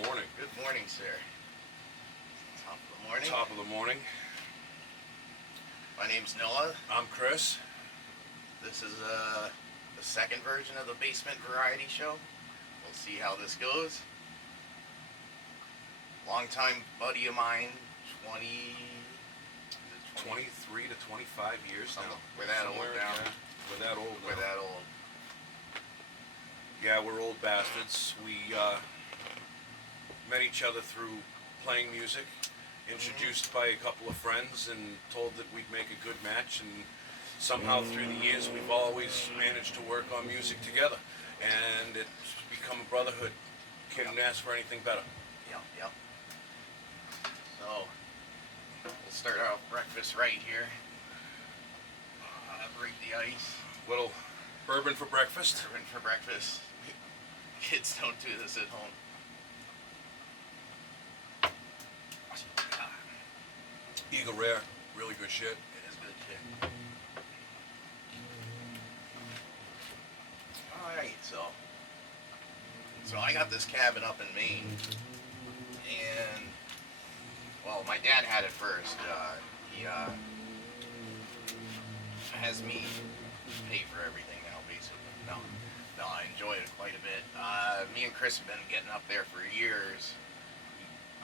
morning. Good morning, sir. Top of the morning. Top of the morning. My name's Noah. I'm Chris. This is the second version of the Basement Variety Show. We'll see how this goes. Longtime buddy of mine, 23 to 25 years now. We're that old now. Yeah, we're that old now. We're that old. Yeah, we're old bastards. We met each other through playing music, introduced by a couple of friends, and told that we'd make a good match. And somehow through the years, we've always managed to work on music together. And it's become a brotherhood. Couldn't ask for anything better. Yep. So, we'll start our breakfast right here. Break the ice. Little bourbon for breakfast. Bourbon for breakfast. Kids don't do this at home. Eagle Rare, really good shit. It is good shit. Alright, so I got this cabin up in Maine, and, well, my dad had it first. He has me pay for everything now, basically. No, I enjoy it quite a bit. Me and Chris have been getting up there for years.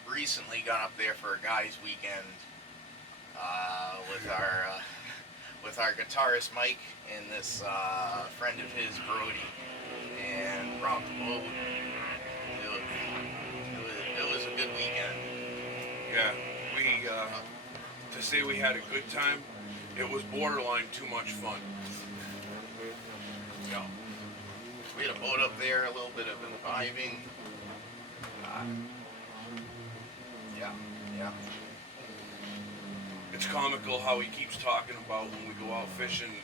We recently got up there for a guys' weekend with our guitarist Mike and this friend of his, Brody, and brought the boat. It was a good weekend. Yeah, to say we had a good time, it was borderline too much fun. Yeah. We had a boat up there, a little bit of imbibing. Yeah. It's comical how he keeps talking about when we go out fishing,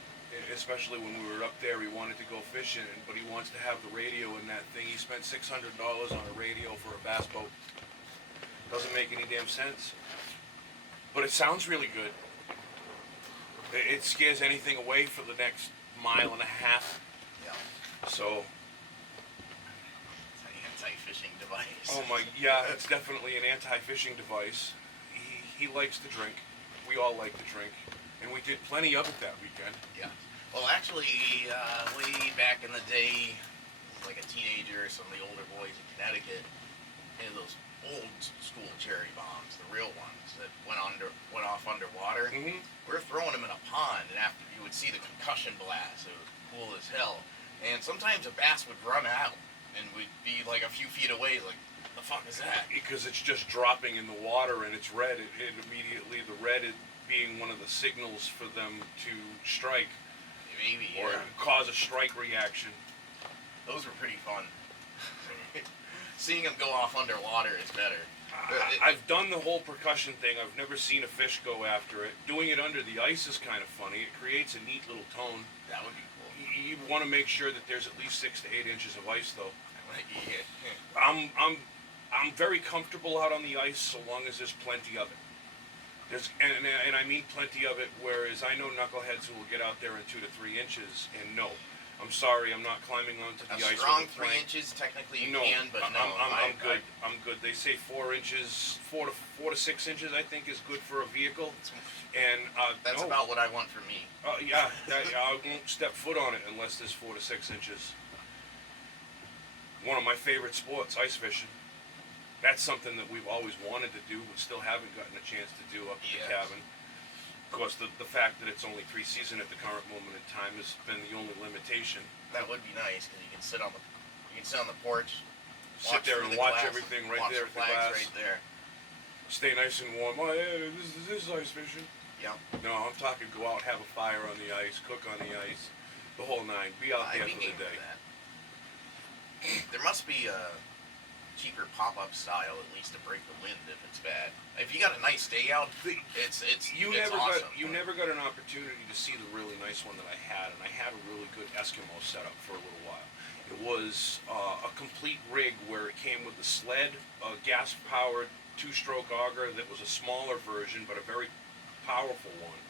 especially when we were up there, he wanted to go fishing, but he wants to have the radio in that thing. He spent $600 on a radio for a bass boat. Doesn't make any damn sense. But it sounds really good. It scares anything away for the next mile and a half. Yeah. So. It's an anti-fishing device. Oh my, yeah, it's definitely an anti-fishing device. He likes to drink. We all like to drink. And we did plenty of it that weekend. Yeah. Well, actually, way back in the day, like a teenager, some of the older boys in Connecticut, they had those old school cherry bombs, the real ones that went off underwater. Mm-hmm. We were throwing them in a pond, and after you would see the concussion blast, it was cool as hell. And sometimes a bass would run out, and we'd be like a few feet away, like, the fuck is that? Because it's just dropping in the water and it's red. It immediately, the red being one of the signals for them to strike. Maybe, or cause a strike reaction. Those were pretty fun. Seeing them go off underwater is better. I've done the whole percussion thing. I've never seen a fish go after it. Doing it under the ice is kind of funny. It creates a neat little tone. That would be cool. You want to make sure that there's at least 6 to 8 inches of ice, though. Yeah. I'm very comfortable out on the ice so long as there's plenty of it. And I mean plenty of it, whereas I know knuckleheads who will get out there in 2 to 3 inches, and no. I'm sorry, I'm not climbing onto the ice. A strong 3 inches, technically you can, but no. I'm good. I'm good. They say 4 inches, 4 to 6 inches, I think, is good for a vehicle. And that's about what I want for me. Yeah, I won't step foot on it unless there's 4 to 6 inches. One of my favorite sports, ice fishing. That's something that we've always wanted to do, but still haven't gotten a chance to do up at the cabin. Of course, the fact that it's only pre-season at the current moment in time has been the only limitation. That would be nice because you can sit on the porch, sit there and watch everything right there at the glass. Right there. Stay nice and warm. Oh yeah, this is ice fishing. Yeah. No, I'm talking go out, have a fire on the ice, cook on the ice, the whole nine. Be out there for the day. There must be a cheaper pop-up style at least to break the wind if it's bad. If you got a nice day out, it's awesome. You never got an opportunity to see the really nice one that I had, and I had a really good Eskimo setup for a little while. It was a complete rig where it came with a sled, a gas-powered 2-stroke auger that was a smaller version but a very powerful one,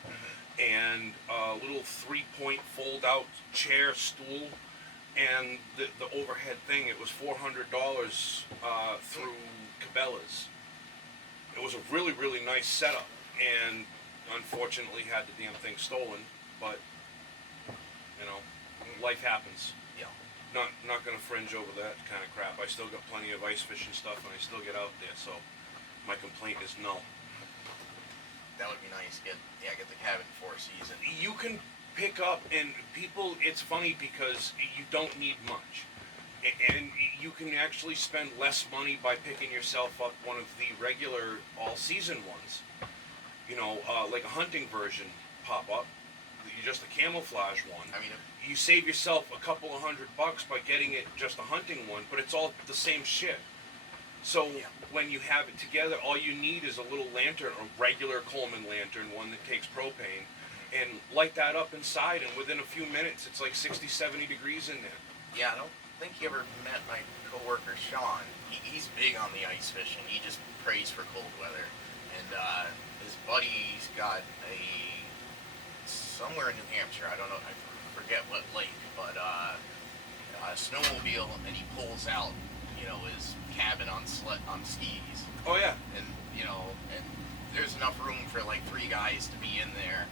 and a little 3-point fold-out chair stool and the overhead thing, it was $400 through Cabela's. It was a really, really nice setup, and unfortunately had the damn thing stolen, but, you know, life happens. Yeah. Not gonna fringe over that kind of crap. I still got plenty of ice fishing stuff, and I still get out there, so my complaint is null. That would be nice. Get the cabin for a season. You can pick up, and people, it's funny because you don't need much. And you can actually spend less money by picking yourself up one of the regular all-season ones. You know, like a hunting version pop-up, just a camouflage one. I mean, you save yourself a couple of $100 by getting it just a hunting one, but it's all the same shit. So when you have it together, all you need is a little lantern, a regular Coleman lantern, one that takes propane, and light that up inside, and within a few minutes, it's like 60, 70 degrees in there. Yeah, I don't think you ever met my coworker Sean. He's big on the ice fishing. He just prays for cold weather. And his buddy's got somewhere in New Hampshire, I don't know, I forget what lake, but a snowmobile, and he pulls out, his cabin on skis. Oh yeah. And and there's enough room for like 3 guys to be in there,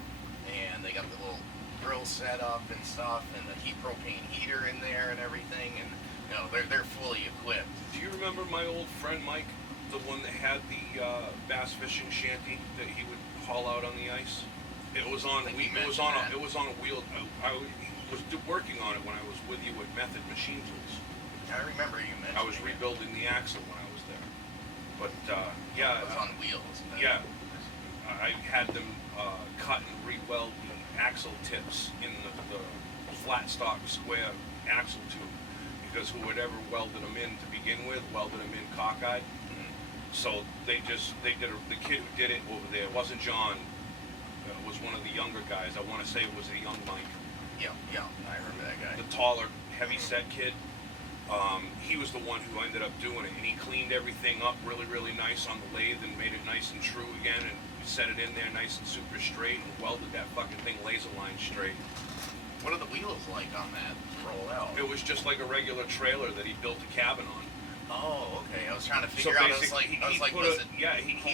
and they got the little grill set up and stuff, and the propane heater in there and everything, and they're fully equipped. Do you remember my old friend Mike, the one that had the bass fishing shanty that he would haul out on the ice? It was on a wheel. I was working on it when I was with you at Method Machine Tools. I remember you mentioned. I was rebuilding the axle when I was there. But yeah, it was on wheels. Yeah, I had them cut and re-weld the axle tips in the flat stock square axle tube, because whoever welded them in to begin with welded them in cockeyed. Mm-hmm. So the kid who did it over there, it wasn't John. It was one of the younger guys. I want to say it was a young Mike. Yeah, I remember that guy. The taller, heavy-set kid. He was the one who ended up doing it, and he cleaned everything up really, really nice on the lathe and made it nice and true again, and set it in there nice and super straight, and welded that fucking thing laser line straight. What are the wheels like on that roll out? It was just like a regular trailer that he built a cabin on. Oh, okay. I was trying to figure out. He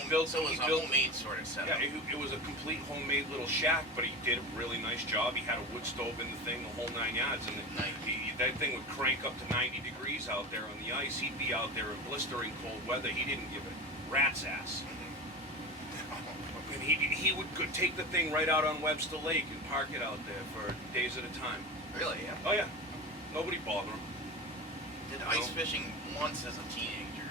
built. So it was a homemade sort of setup. Yeah, it was a complete homemade little shack, but he did a really nice job. He had a wood stove in the thing, the whole 9 yards, and that thing would crank up to 90 degrees out there on the ice. He'd be out there in blistering cold weather. He didn't give a rat's ass. Mm-hmm. And he would take the thing right out on Webster Lake and park it out there for days at a time. Really? Yeah. Oh yeah. Nobody bothered him. Did ice fishing once as a teenager.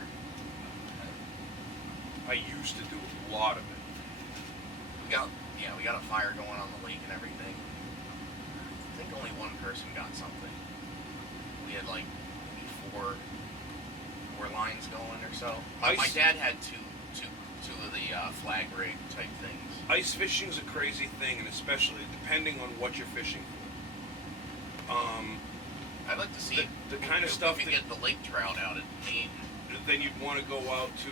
I used to do a lot of it. We got a fire going on the lake and everything. I think only one person got something. We had like maybe four lines going or so. My dad had two of the flag rig type things. Ice fishing's a crazy thing, and especially depending on what you're fishing for. I'd like to see the kind of stuff we could get the lake trout out at Maine. Then you'd want to go out to.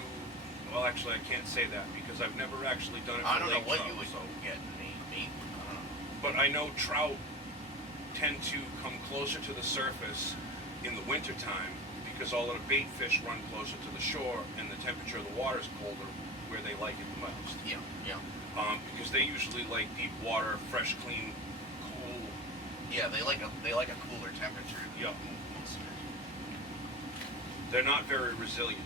Well, actually, I can't say that because I've never actually done it. I don't know what trout, you would get in Maine. I don't know. But I know trout tend to come closer to the surface in the wintertime because all of the bait fish run closer to the shore, and the temperature of the water is colder where they like it the most. Yeah. Because they usually like deep water, fresh, clean, cool. Yeah, they like a cooler temperature. Yeah. They're not very resilient.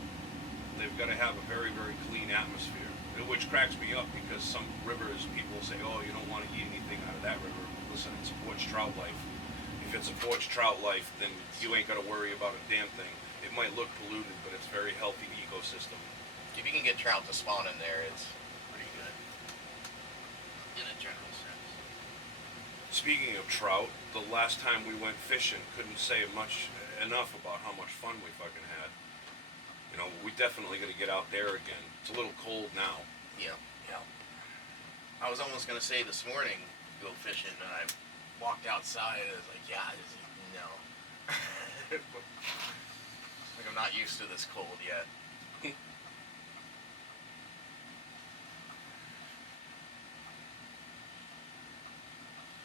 They've got to have a very, very clean atmosphere, which cracks me up because some rivers, people say, oh, you don't want to eat anything out of that river. Listen, it supports trout life. If it supports trout life, then you ain't got to worry about a damn thing. It might look polluted, but it's a very healthy ecosystem. If you can get trout to spawn in there, it's pretty good. In a general sense. Speaking of trout, the last time we went fishing, couldn't say enough about how much fun we fucking had. We definitely got to get out there again. It's a little cold now. Yeah. I was almost gonna say this morning, go fishing, and I walked outside and I was like, no. Like I'm not used to this cold yet.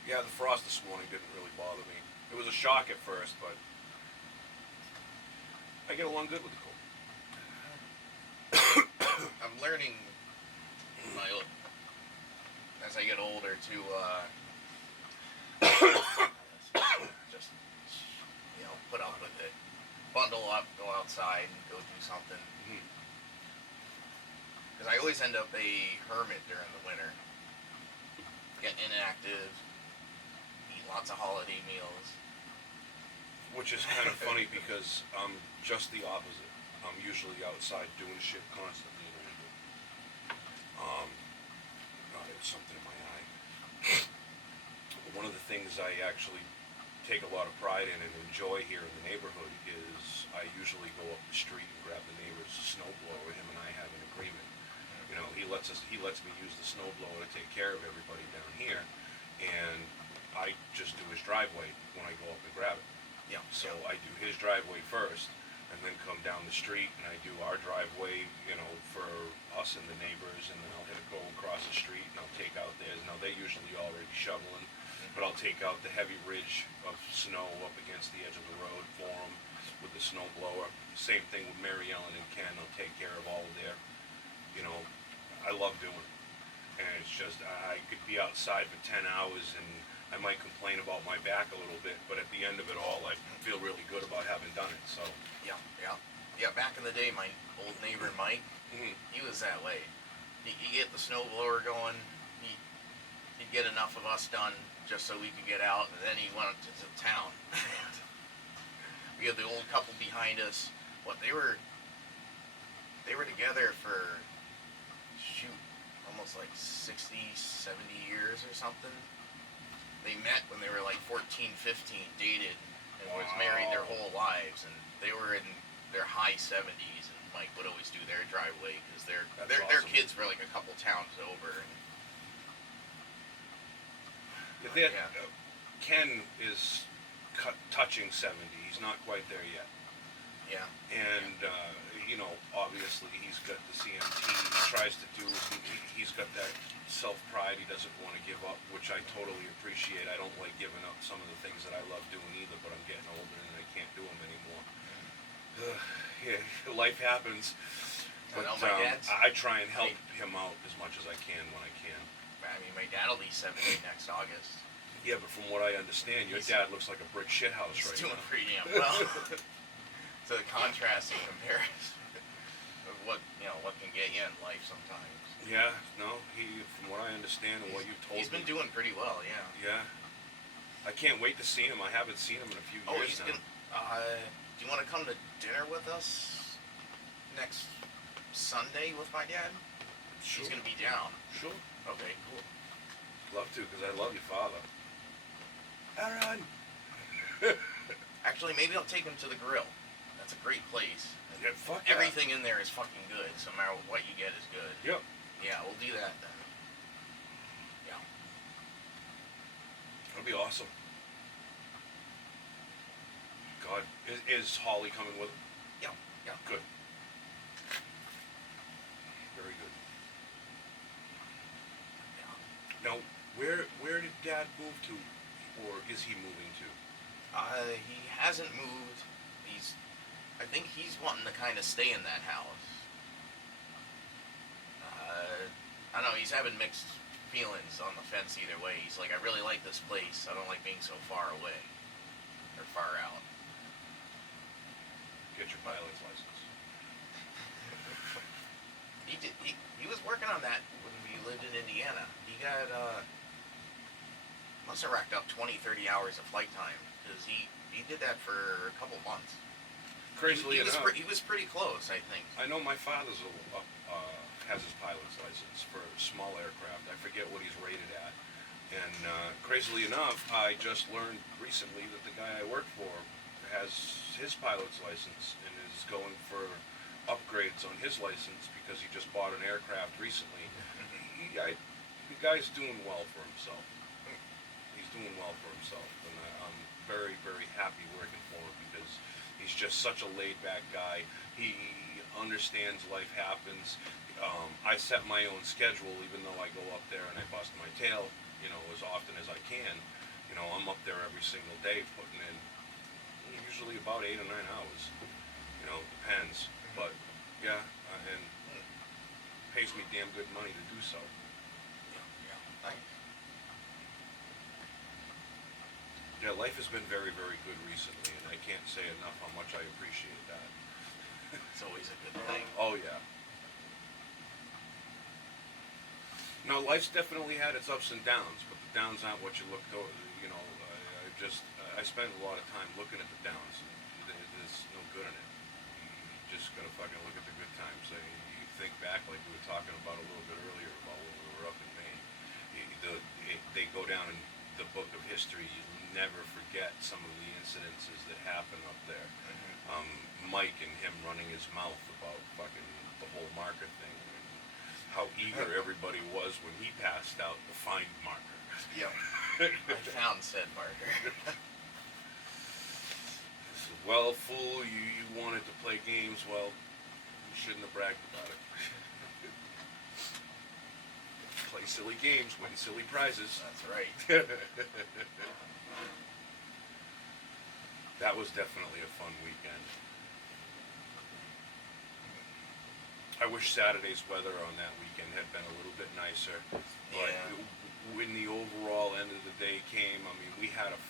Yeah, the frost this morning didn't really bother me. It was a shock at first, but I get along good with the cold. I'm learning my as I get older to just put up with it, bundle up, go outside, and go do something. Mm-hmm. Because I always end up a hermit during the winter. Get inactive, eat lots of holiday meals. Which is kind of funny because I'm just the opposite. I'm usually outside doing shit constantly. God, it's something in my eye. One of the things I actually take a lot of pride in and enjoy here in the neighborhood is I usually go up the street and grab the neighbor's snowblower. Him and I have an agreement. You know, he lets me use the snowblower to take care of everybody down here, and I just do his driveway when I go up and grab it. Yeah. So I do his driveway first, and then come down the street and I do our driveway, for us and the neighbors, and then I'll go across the street and I'll take out theirs. Now they're usually already shoveling, but I'll take out the heavy ridge of snow up against the edge of the road for them with the snow blower. Same thing with Mary Ellen and Ken. I'll take care of all of their, I love doing it. And it's just, I could be outside for 10 hours and I might complain about my back a little bit, but at the end of it all, I feel really good about having done it, so. Yeah, back in the day, my old neighbor Mike, he was that way. He'd get the snow blower going, he'd get enough of us done just so we could get out, and then he went to town. We had the old couple behind us. They were together for, almost like 60, 70 years or something. They met when they were like 14, 15, dated, and was married their whole lives, and they were in their high 70s, and Mike would always do their driveway because their awesome. kids were like a couple towns over. And, Ken is touching 70. He's not quite there yet. Yeah. And, obviously he's got the CMT. He tries to do, he's got that self-pride. He doesn't want to give up, which I totally appreciate. I don't like giving up some of the things that I love doing either, but I'm getting older and I can't do them anymore. Life happens. But I try and help him out as much as I can when I can. I mean, my dad will be 70 next August. Yeah, but from what I understand, your dad looks like a brick shithouse right now. He's doing pretty damn well. So the contrast in comparison of what can get you in life sometimes. Yeah, no, from what I understand and what you've told me. He's been doing pretty well, yeah. Yeah. I can't wait to see him. I haven't seen him in a few years now. Do you want to come to dinner with us next Sunday with my dad? Sure. He's going to be down. Sure. Okay, cool. Love to, because I love your father. Aaron! Actually, maybe I'll take him to the grill. That's a great place. Yeah, fuck Everything in there is fucking good, so no matter what you get is good. Yep. Yeah, we'll do that then. Yeah. That'll be awesome. God, is Holly coming with him? Yeah. Good. Very good. Yeah. Now, where did Dad move to, or is he moving to? He hasn't moved. I think he's wanting to kind of stay in that house. I don't know, he's having mixed feelings on the fence either way. He's like, I really like this place. I don't like being so far away. Or far out. Get your pilot's license. He was working on that when we lived in Indiana. He got, must have racked up 20, 30 hours of flight time. Because he did that for a couple months. Crazily enough. He was pretty close, I think. I know my father's has his pilot's license for small aircraft. I forget what he's rated at. And crazily enough, I just learned recently that the guy I work for has his pilot's license and is going for upgrades on his license because he just bought an aircraft recently. The guy's doing well for himself. He's doing well for himself, and I'm very, very happy working for him because he's just such a laid-back guy. He understands life happens. I set my own schedule, even though I go up there and I bust my tail, as often as I can. You know, I'm up there every single day putting in usually about 8 or 9 hours. You know, depends. But yeah, and pays me damn good money to do so. Yeah. Thanks. Yeah, life has been very, very good recently, and I can't say enough how much I appreciate that. It's always a good thing. Oh yeah. Now, life's definitely had its ups and downs, but the downs aren't what you look toward. You know, I spend a lot of time looking at the downs. There's no good in it. You just gotta fucking look at the good times. You think back, like we were talking about a little bit earlier about when we were up in Maine. They go down in the book of history. You'll never forget some of the incidences that happen up there. Mike and him running his mouth about fucking the whole marker thing. How eager everybody was when he passed out the find marker. Yep. I found said marker. Said, well, fool, you wanted to play games. Well, you shouldn't have bragged about it. Play silly games, win silly prizes. That's right. That was definitely a fun weekend. I wish Saturday's weather on that weekend had been a little bit nicer. But when the overall end of the day came, I mean, we had a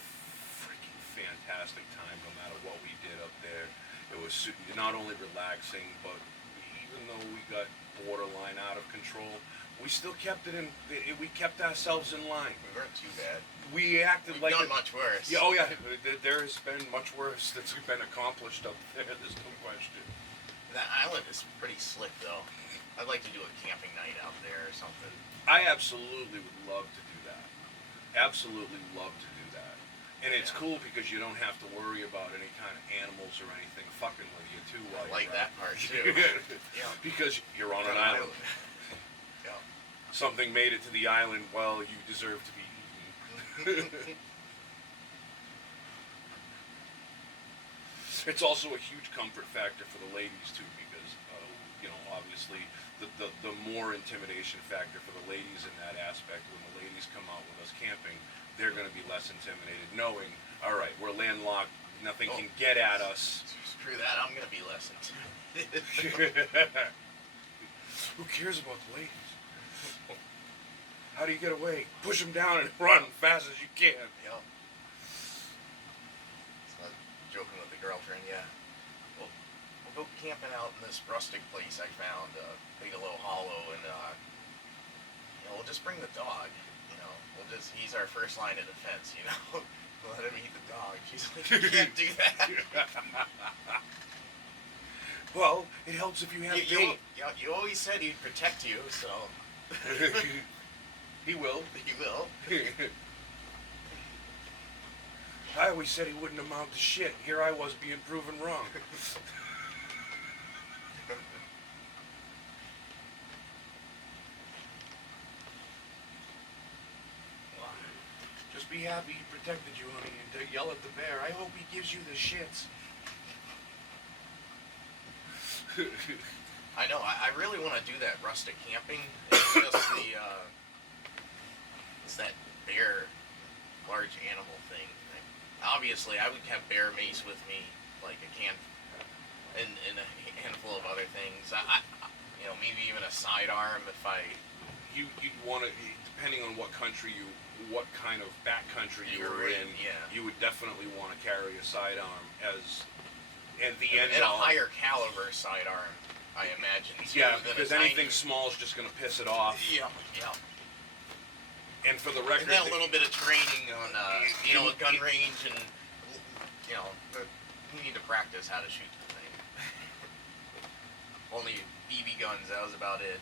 freaking fantastic time no matter what we did up there. It was not only relaxing, but even though we got borderline out of control, we still kept it in. We kept ourselves in line. We weren't too bad. We acted We've like done much worse. Yeah, oh yeah. There has been much worse that's been accomplished up there. There's no question. That island is pretty slick, though. I'd like to do a camping night out there or something. I absolutely would love to do that. Absolutely love to do that. And it's cool because you don't have to worry about any kind of animals or anything fucking with you too. While I like you're that part too. Yeah. Because you're on an island. Yeah. Something made it to the island. Well, you deserve to be eaten. It's also a huge comfort factor for the ladies too, because you know, obviously the more intimidation factor for the ladies in that aspect. When the ladies come out with us camping, they're going to be less intimidated, knowing, all right, we're landlocked, nothing can get at us. Screw that, I'm going to be less intimidated. Who cares about the ladies? How do you get away? Push them down and run fast as you can. Yep. So, joking with the girlfriend, yeah. We'll go camping out in this rustic place I found, dig a little hollow, and you know, we'll just bring the dog. You know, he's our first line of defense. You know, we'll let him eat the dog. She's like, you can't do that. Well, it helps if you have bait. You always said he'd protect you, so. He will. He will. I always said he wouldn't amount to shit. Here I was being proven wrong. Just be happy he protected you, honey, and yell at the bear. I hope he gives you the shits. I know. I really want to do that rustic camping. It's just it's that bear, large animal thing. Obviously, I would have bear mace with me, like a can, and a handful of other things. You know, maybe even a sidearm if I. You'd want to, depending on what country what kind of backcountry you were in. Yeah. You would definitely want to carry a sidearm as, at the end. And a higher caliber sidearm, I imagine. Too, yeah, because anything small is just going to piss it off. Yeah. And for the record, and then a little bit of training on, you know, a gun range, and you know, you need to practice how to shoot the thing. Only BB guns. That was about it.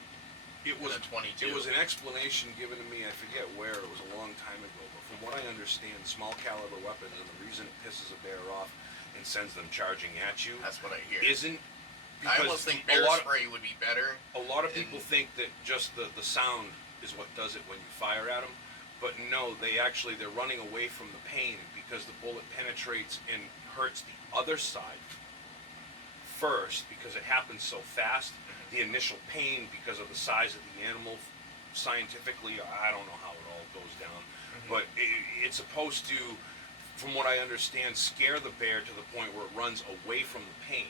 It was a 22. It was an explanation given to me. I forget where. It was a long time ago. But from what I understand, small caliber weapons, and the reason it pisses a bear off and sends them charging at you. That's what I hear. Isn't. I almost think bear spray would be better. A lot of people think that just the sound is what does it when you fire at them, but no, they're running away from the pain because the bullet penetrates and hurts the other side first because it happens so fast. The initial pain because of the size of the animal, scientifically, I don't know how it all goes down, but it's supposed to, from what I understand, scare the bear to the point where it runs away from the pain.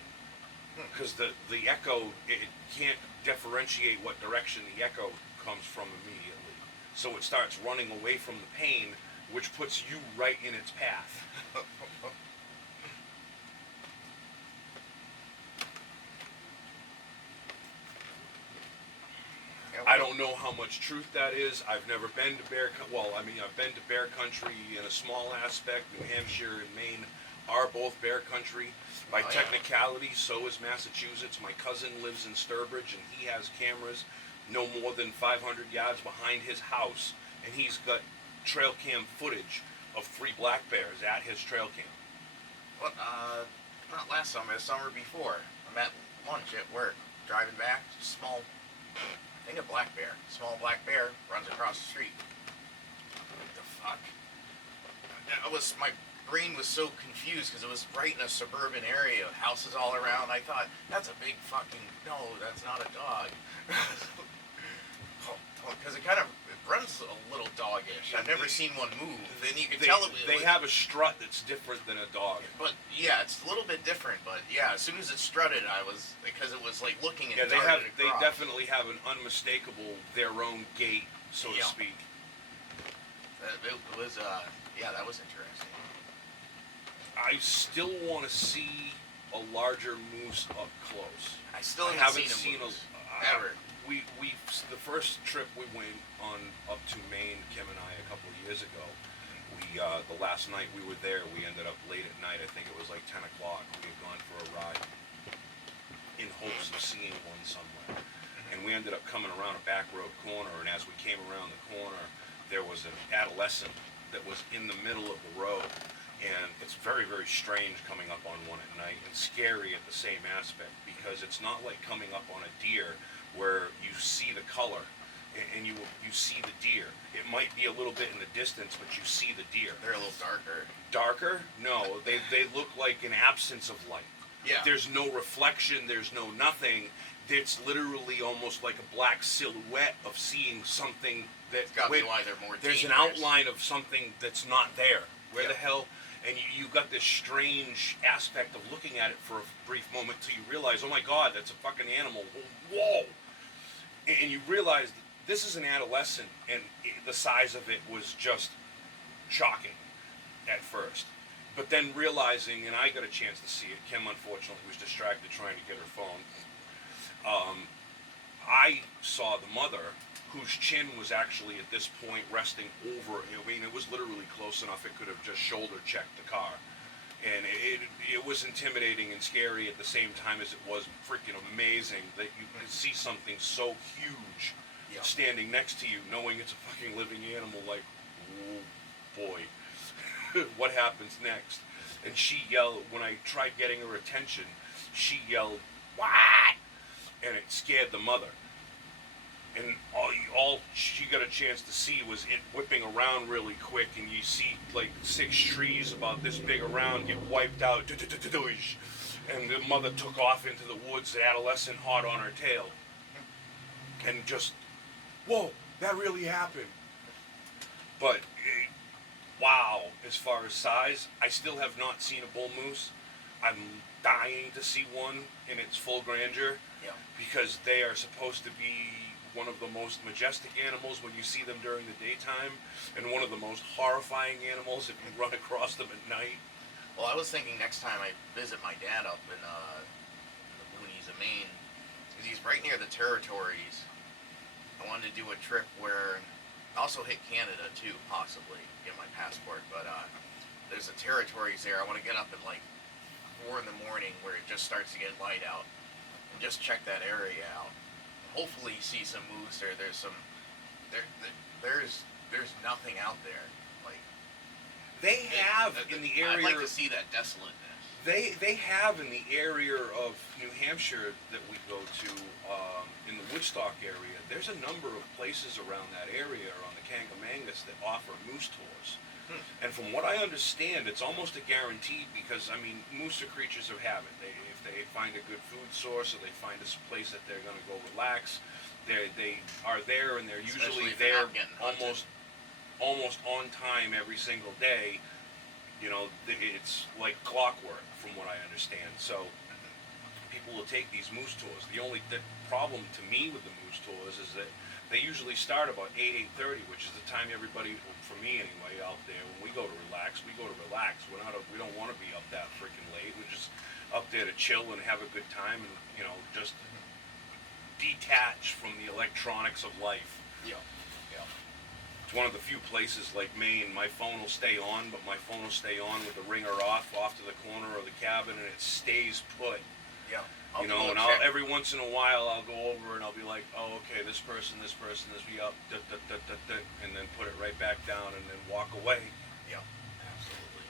Because the echo, it can't differentiate what direction the echo comes from immediately. So it starts running away from the pain, which puts you right in its path. I don't know how much truth that is. I've never been to I've been to bear country in a small aspect. New Hampshire and Maine are both bear country. By technicality, so is Massachusetts. My cousin lives in Sturbridge, and he has cameras no more than 500 yards behind his house, and he's got trail cam footage of 3 black bears at his trail cam. What, not last summer, the summer before. I'm at lunch at work, driving back, I think a black bear. Small black bear runs across the street. What the fuck? My brain was so confused because it was right in a suburban area, houses all around. I thought, that's a big fucking, no, that's not a dog. Because it runs a little doggish. I've never seen one move. Then you can tell they have a strut that's different than a dog. But yeah, it's a little bit different. But yeah, as soon as it strutted, because it was like looking and they definitely have an unmistakable their own gait, so to speak. It was that was interesting. I still want to see a larger moose up close. I still haven't seen a moose ever. The first trip we went on up to Maine, Kim and I, a couple of years ago, the last night we were there, we ended up late at night. I think it was like 10 o'clock. We had gone for a ride in hopes of seeing one somewhere. And we ended up coming around a back road corner, and as we came around the corner, there was an adolescent that was in the middle of the road. And it's very, very strange coming up on one at night, and scary at the same aspect, because it's not like coming up on a deer where you see the color and you see the deer. It might be a little bit in the distance, but you see the deer. They're a little darker. Darker? No, they look like an absence of light. Yeah. There's no reflection, there's no nothing. It's literally almost like a black silhouette of seeing something that... It's gotta be why they're more There's dangerous. an outline of something that's not there. Where the hell... And you've got this strange aspect of looking at it for a brief moment till you realize, oh my God, that's a fucking animal. Whoa! And you realize that this is an adolescent, and the size of it was just shocking at first. But then realizing, and I got a chance to see it, Kim unfortunately was distracted trying to get her phone. I saw the mother, whose chin was actually at this point resting over, it was literally close enough it could have just shoulder checked the car. And it was intimidating and scary at the same time as it was freaking amazing that you could see something so huge standing next to you, knowing it's a fucking living animal, like, oh boy, what happens next? And she yelled, when I tried getting her attention, she yelled, what? And it scared the mother. And all she got a chance to see was it whipping around really quick, and you see like 6 trees about this big around get wiped out, and the mother took off into the woods, the adolescent hot on her tail, and just, whoa, that really happened. But wow, as far as size, I still have not seen a bull moose. I'm dying to see one in its full grandeur, because they are supposed to be one of the most majestic animals when you see them during the daytime, and one of the most horrifying animals if you run across them at night. Well, I was thinking next time I visit my dad up in the boonies of Maine, because he's right near the territories. I wanted to do a trip where, also hit Canada too, possibly, get my passport, but there's the territories there. I want to get up at like 4 in the morning where it just starts to get light out, and just check that area out. Hopefully see some moose there. There's nothing out there. Like they have in the area. I'd like to see that desolateness. They have in the area of New Hampshire that we go to, in the Woodstock area. There's a number of places around that area on the Kangamangas that offer moose tours. And from what I understand, it's almost a guarantee, because moose are creatures of habit. If they find a good food source, or they find a place that they're going to go relax, they are there, and they're usually there almost on time every single day. You know, it's like clockwork, from what I understand. So people will take these moose tours. The problem to me with the moose tours is that they usually start about 8:30, which is the time everybody, for me anyway, out there when we go to relax, we go to relax. We don't want to be up that freaking late. We're just up there to chill and have a good time, and just detach from the electronics of life. Yeah. Yeah. It's one of the few places like Maine, my phone will stay on, but my phone will stay on with the ringer off to the corner of the cabin, and it stays put. Yeah. And every once in a while I'll go over and I'll be like, oh, okay, this person, this be up, and then put it right back down and then walk away. Yeah, absolutely.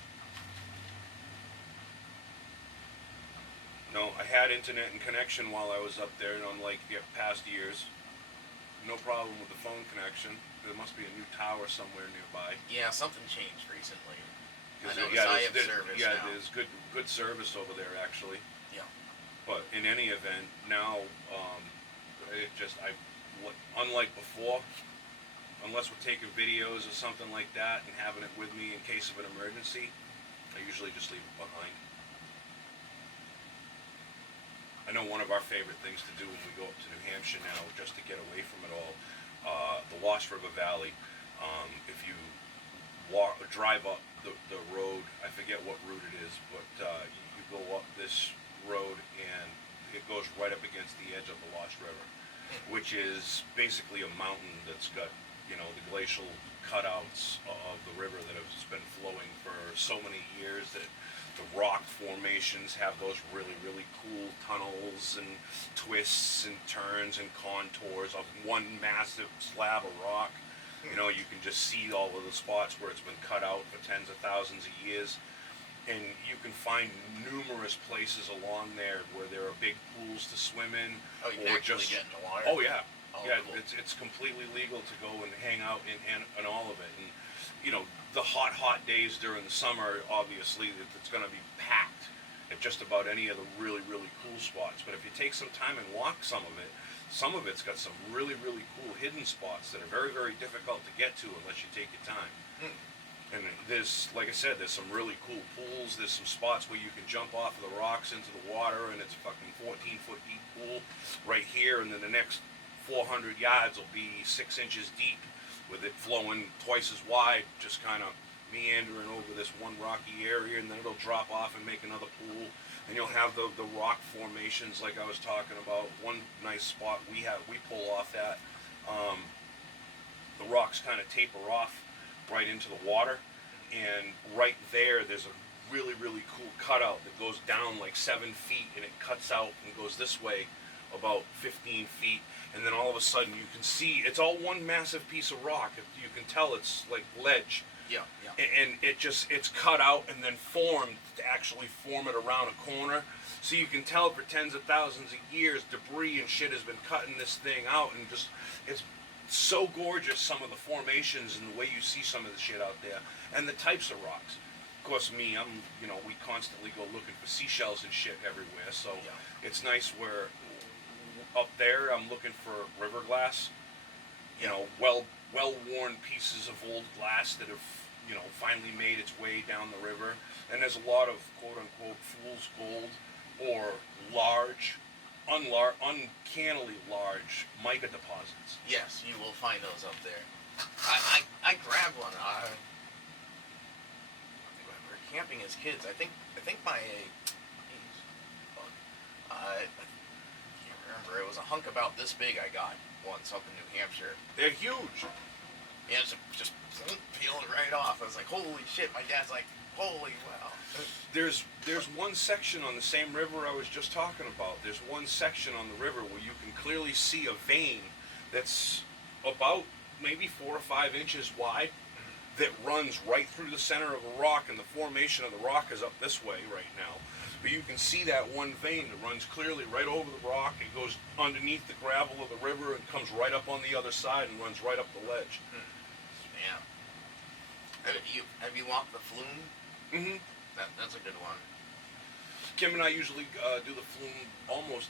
No, I had internet and connection while I was up there, and unlike past years, no problem with the phone connection. There must be a new tower somewhere nearby. Yeah, something changed recently. I noticed yeah, I have service now. there's good service over there actually. Yeah. But in any event, now unlike before, unless we're taking videos or something like that and having it with me in case of an emergency, I usually just leave it behind. I know one of our favorite things to do when we go up to New Hampshire now, just to get away from it all, the Lost River Valley. If you drive up the road, I forget what route it is, but you go up this road and it goes right up against the edge of the Lost River, which is basically a mountain that's got the glacial cutouts of the river that have been flowing for so many years that the rock formations have those really, really cool tunnels and twists and turns and contours of one massive slab of rock. You can just see all of the spots where it's been cut out for tens of thousands of years. And you can find numerous places along there where there are big pools to swim in. Oh, you can actually get into water? Oh, yeah. Oh, yeah, cool. it's completely legal to go and hang out in all of it. And, the hot days during the summer, obviously, it's going to be packed at just about any of the really, really cool spots. But if you take some time and walk some of it's got some really, really cool hidden spots that are very, very difficult to get to unless you take your time. And there's, like I said, there's some really cool pools. There's some spots where you can jump off of the rocks into the water, and it's a fucking 14-foot deep pool right here, and then the next 400 yards will be 6 inches deep, with it flowing twice as wide, just kind of meandering over this one rocky area, and then it'll drop off and make another pool. And you'll have the rock formations like I was talking about. One nice spot we pull off at, the rocks kind of taper off right into the water, and right there's a really, really cool cutout that goes down like 7 feet, and it cuts out and goes this way about 15 feet, and then all of a sudden you can see it's all one massive piece of rock. You can tell it's like ledge. Yeah. And it's cut out and then formed to actually form it around a corner. So you can tell for tens of thousands of years, debris and shit has been cutting this thing out, and just it's so gorgeous, some of the formations and the way you see some of the shit out there and the types of rocks. Of course, we constantly go looking for seashells and shit everywhere, so it's nice where up there I'm looking for river glass, well-worn pieces of old glass that have finally made its way down the river, and there's a lot of quote-unquote fool's gold or uncannily large mica deposits. Yes, you will find those up there. I grabbed one. We were camping as kids. I think my I can't remember. It was a hunk about this big I got once up in New Hampshire. They're huge. Yeah, just peeling right off. I was like, holy shit. My dad's like, holy wow. There's one section on the same river I was just talking about. There's one section on the river where you can clearly see a vein that's about maybe 4 or 5 inches wide that runs right through the center of a rock, and the formation of the rock is up this way right now. But you can see that one vein that runs clearly right over the rock and goes underneath the gravel of the river and comes right up on the other side and runs right up the ledge. Yeah. Have you walked the flume? Mm-hmm. That's a good one. Kim and I usually do the flume almost,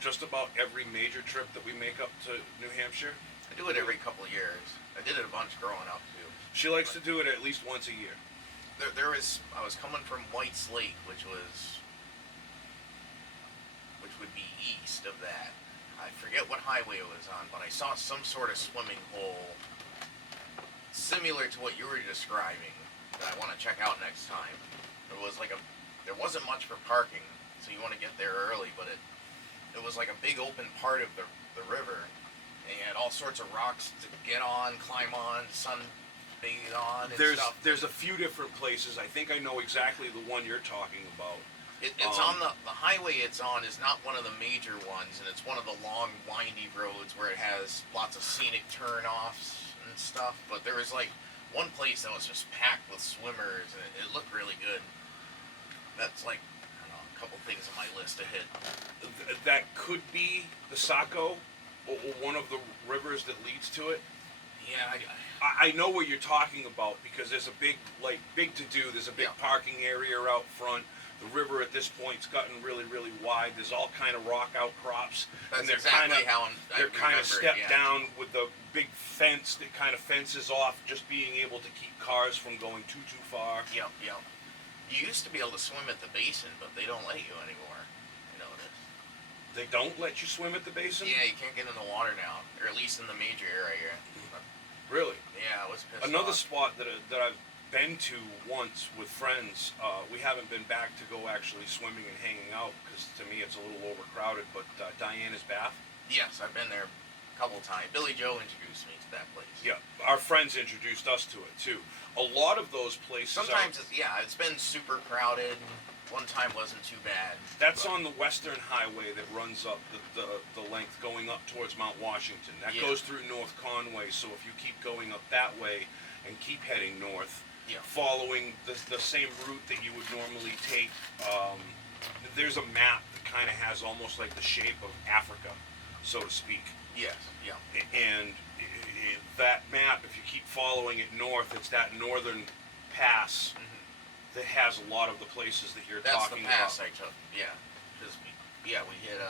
just about every major trip that we make up to New Hampshire. I do it every couple of years. I did it a bunch growing up too. She likes to do it at least once a year. I was coming from White's Lake, which would be east of that. I forget what highway it was on, but I saw some sort of swimming hole similar to what you were describing that I want to check out next time. There wasn't much for parking, so you want to get there early, but it was like a big open part of the river, and you had all sorts of rocks to get on, climb on, sunbathe on, and stuff. There's a few different places. I think I know exactly the one you're talking about. It's on the highway it's on is not one of the major ones, and it's one of the long, windy roads where it has lots of scenic turn-offs and stuff. But there was like one place that was just packed with swimmers, and it looked really good. That's like, I don't know, a couple things on my list to hit. That could be the Saco, or one of the rivers that leads to it. Yeah, I know what you're talking about because there's a big to do. There's a big parking area out front. The river at this point's gotten really, really wide. There's all kind of rock outcrops, that's and they're exactly they're kind of stepped down with the big fence that kind of fences off just being able to keep cars from going too far. Yep. You used to be able to swim at the basin, but they don't let you anymore. You know this. They don't let you swim at the basin? Yeah, you can't get in the water now, or at least in the major area. Really? Yeah, I was pissed Another off. spot that I've been to once with friends. We haven't been back to go actually swimming and hanging out because to me it's a little overcrowded. But Diana's Bath. Yes, I've been there a couple times. Billy Joe introduced me to that place. Yeah, our friends introduced us to it too. A lot of those places. Sometimes it's been super crowded. One time wasn't too bad. That's on the Western Highway that runs up the length going up towards Mount Washington. That goes through North Conway. So if you keep going up that way and keep heading north. Yeah. Following the same route that you would normally take, there's a map that kind of has almost like the shape of Africa, so to speak. Yes, yeah. And that map, if you keep following it north, it's that northern pass that has a lot of the places that you're talking about. That's the pass I took, yeah. We hit,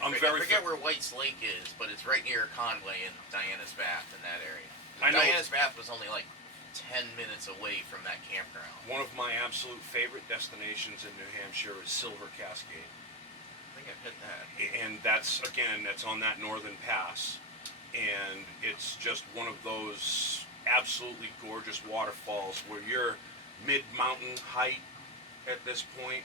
I forget where White's Lake is, but it's right near Conway and Diana's Bath in that area. Diana's Bath was only like 10 minutes away from that campground. One of my absolute favorite destinations in New Hampshire is Silver Cascade. I think I've hit that. And that's on that northern pass. And it's just one of those absolutely gorgeous waterfalls where you're mid-mountain height at this point,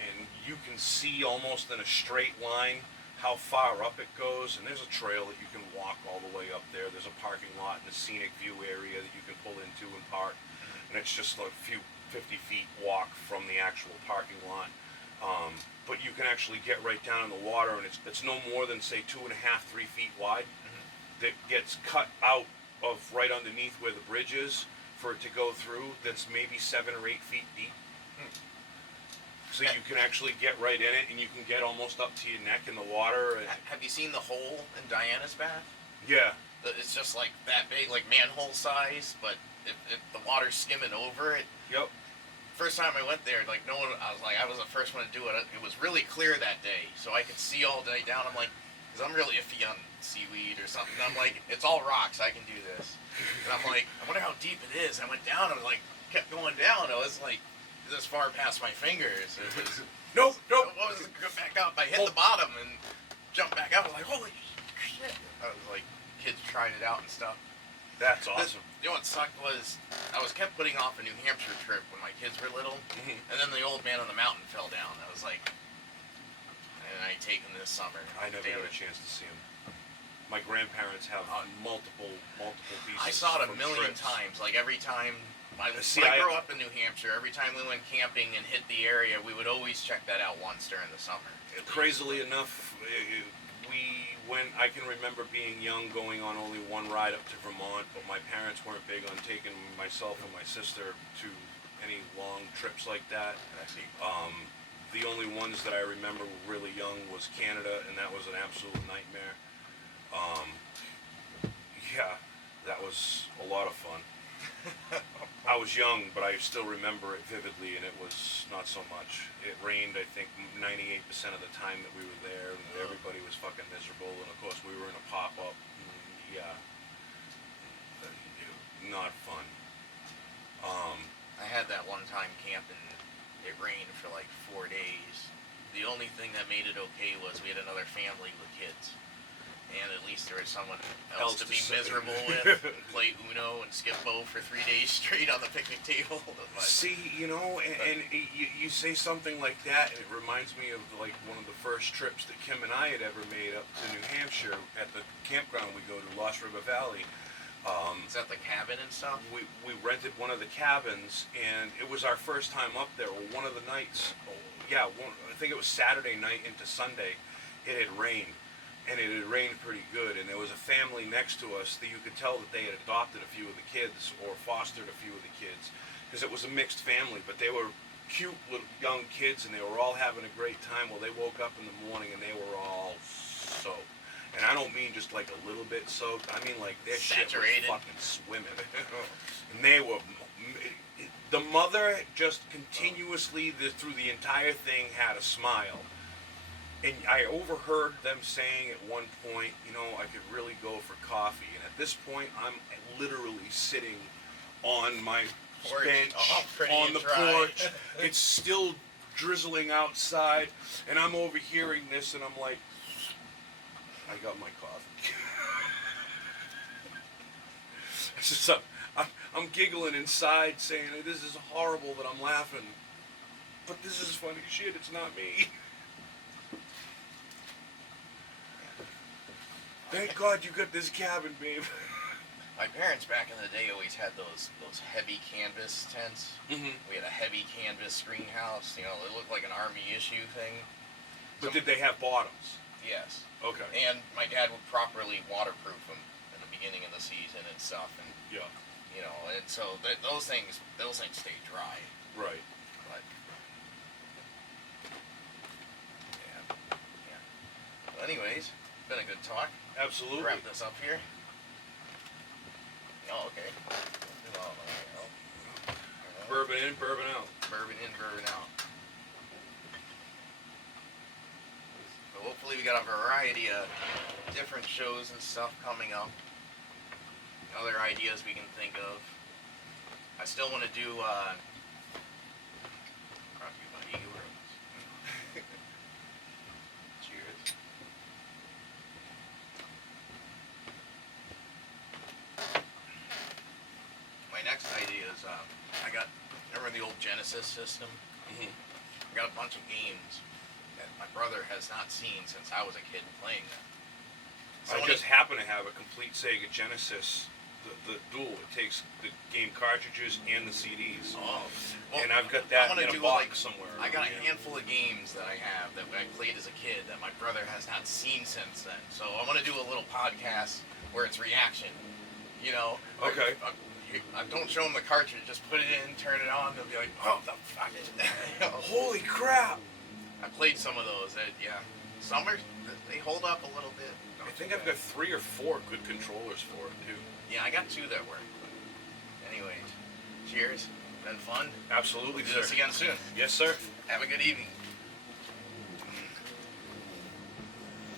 and you can see almost in a straight line how far up it goes, and there's a trail that you can walk all the way up there. There's a parking lot and a scenic view area that you can pull into and park, and it's just like a few 50 feet walk from the actual parking lot. But you can actually get right down in the water, and it's no more than say 2.5, 3 feet wide. That gets cut out of right underneath where the bridge is for it to go through. That's maybe 7 or 8 feet deep. So you can actually get right in it, and you can get almost up to your neck in the water. And have you seen the hole in Diana's Bath? Yeah. It's just like that big, like manhole size, but if the water's skimming over it. Yep. First time I went there, like no one, I was the first one to do it. It was really clear that day, so I could see all day down. I'm like, because I'm really iffy on seaweed or something. I'm like, it's all rocks, I can do this. And I'm like, I wonder how deep it is. I went down and like kept going down. I was like, this far past my fingers. It was nope. I was back up. I hit the bottom and jumped back out. I was like, holy shit! I was like, kids tried it out and stuff. That's awesome. You know what sucked was I was kept putting off a New Hampshire trip when my kids were little, and then the old man on the mountain fell down. I was like, and I take him this summer. I never got a chance to see him. My grandparents have multiple pieces. I saw it a million times. Like every time. I grew up in New Hampshire. Every time we went camping and hit the area, we would always check that out once during the summer. Crazily enough, I can remember being young, going on only one ride up to Vermont, but my parents weren't big on taking myself and my sister to any long trips like that. The only ones that I remember really young was Canada, and that was an absolute nightmare. Yeah, that was a lot of fun. I was young, but I still remember it vividly, and it was not so much. It rained, I think, 98% of the time that we were there, and everybody was fucking miserable. And of course, we were in a pop-up. Yeah, not fun. I had that one time camping. It rained for like 4 days. The only thing that made it okay was we had another family with kids. And at least there was someone else to be miserable with, play Uno and Skip-Bo for 3 days straight on the picnic table. See, and you say something like that, and it reminds me of like one of the first trips that Kim and I had ever made up to New Hampshire at the campground we go to, Lost River Valley. Is that the cabin and stuff? We rented one of the cabins, and it was our first time up there. Well, one of the nights, I think it was Saturday night into Sunday, it had rained. And it had rained pretty good, and there was a family next to us that you could tell that they had adopted a few of the kids or fostered a few of the kids, because it was a mixed family, but they were cute little young kids, and they were all having a great time. Well, they woke up in the morning and they were all soaked. And I don't mean just like a little bit soaked, I mean like their shit was fucking swimming. And they were, the mother just continuously through the entire thing had a smile. And I overheard them saying at one point, I could really go for coffee. And at this point, I'm literally sitting on my bench, on the porch. It's still drizzling outside. And I'm overhearing this, and I'm like, I got my coffee. It's just, I'm giggling inside, saying, this is horrible that I'm laughing. But this is funny shit, it's not me. Thank God you got this cabin, babe. My parents back in the day always had those heavy canvas tents. Mm-hmm. We had a heavy canvas greenhouse. It looked like an army issue thing. But did they have bottoms? Yes. Okay. And my dad would properly waterproof them in the beginning of the season and stuff. And yeah. And so those things stay dry. Right. But yeah. Well, anyways, been a good talk. Absolutely. Wrap this up here. Oh, okay. Bourbon in, bourbon out. Bourbon in, bourbon out. So hopefully we got a variety of different shows and stuff coming up. Other ideas we can think of. I still want to do, Cheers. My next idea is, remember the old Genesis system? Mm-hmm. I got a bunch of games that my brother has not seen since I was a kid playing them. So I just happen to have a complete Sega Genesis, the dual. It takes the game cartridges and the CDs. Oh. Well, and I've got that in a box somewhere. I got a handful of games that I have that I played as a kid that my brother has not seen since then. So I want to do a little podcast where it's reaction. Okay. I don't show them the cartridge, just put it in, turn it on, they'll be like, oh, the fuck it. Holy crap! I played some of those, some they hold up a little bit. I think I've got 3 or 4 good controllers for it, too. Yeah, I got 2 that work. Anyways, cheers. Been fun. Absolutely, We'll do this again soon. Yes, sir. Have a good evening.